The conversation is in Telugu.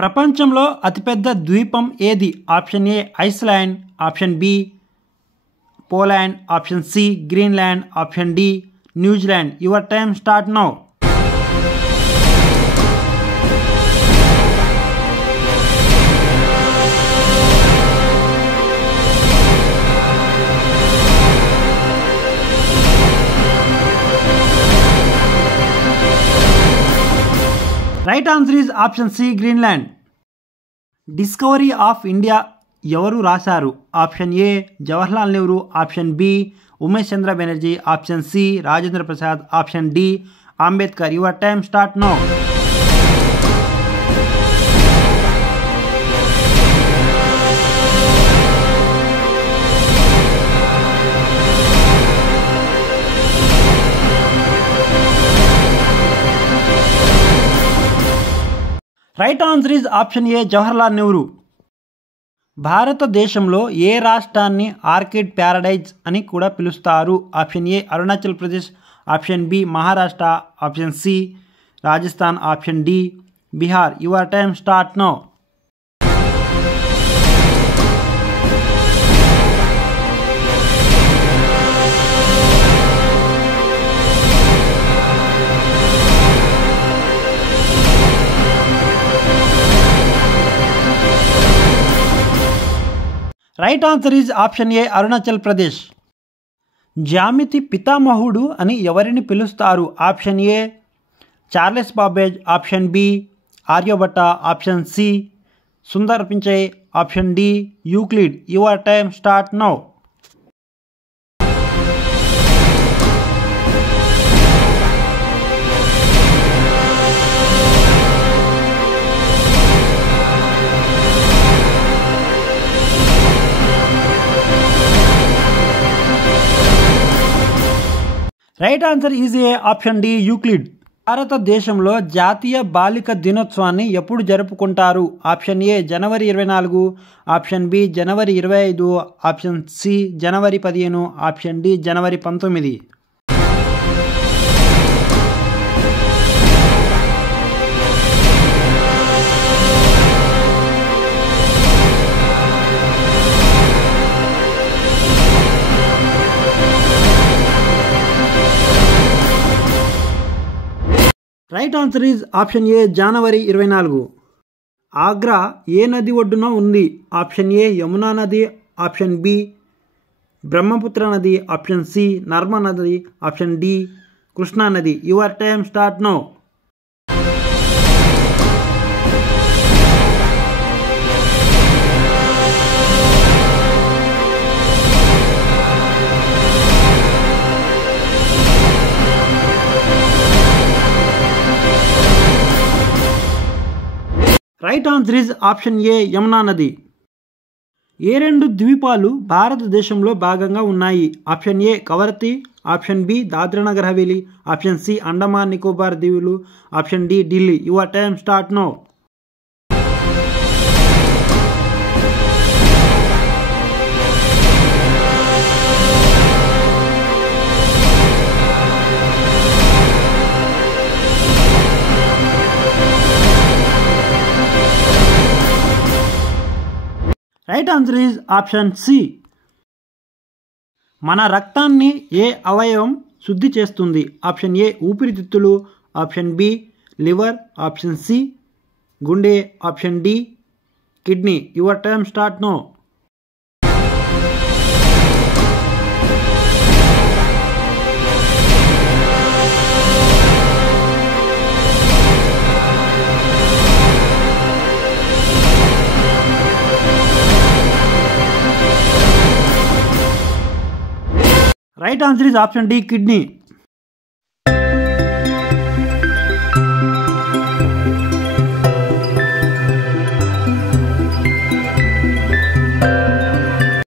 ప్రపంచంలో అతిపెద్ద ద్వీపం ఏది? Option A Iceland, option B Poland, option C Greenland, option D New Zealand. Your time start now. Right answer is option C Greenland. Discovery of India ఎవరు రాశారు? Option A Jawaharlal Nehru, option B Umesh Chandra Banerjee, option C Rajendra Prasad, option D Ambedkar. Your time start now. Right answer is option A Jawaharlal Nehru. భారతదేశంలో ఏ రాష్ట్రాన్ని ఆర్కిడ్ ప్యారడైజ్ అని కూడా పిలుస్తారు? Option A Arunachal Pradesh, option B Maharashtra, option C Rajasthan, option D Bihar. Your time start now. Right answer is option A Arunachal Pradesh. జ్యామితి పితామహుడు అని ఎవరిని పిలుస్తారు? Option A Charles Babbage, option B Aryabhatta, option C Sundar Pichai, option D Euclid. Your time start now. Right answer is A option D Euclid. భారతదేశంలో జాతీయ బాలిక దినోత్సవాన్ని ఎప్పుడు జరుపుకుంటారు? ఆప్షన్ ఏ జనవరి 24, ఆప్షన్ బి జనవరి 25, ఆప్షన్ సి జనవరి 15, option D January 19. Right answer is option A జనవరి 24. ఆగ్రా ఏ నది ఒడ్డున ఉంది? ఆప్షన్ ఏ యమునా నది, ఆప్షన్ బి బ్రహ్మపుత్ర నది, ఆప్షన్ సి నర్మదా నది, ఆప్షన్ డి కృష్ణా నది. Your time start now. Right answer is option A Yamuna నది. ఏ రెండు ద్వీపాలు భారతదేశంలో భాగంగా ఉన్నాయి? Option A Kavaratti, option B Dadra Nagar Haveli, option C Andaman Nicobar దీవులు, option D Delhi. Your time start now. Right answer is option C. మన రక్తాన్ని ఏ అవయవం శుద్ధి చేస్తుంది? ఆప్షన్ ఏ ఊపిరితిత్తులు, option B liver, option C గుండె, option D kidney. Your time start now. Right answer is option D kidney.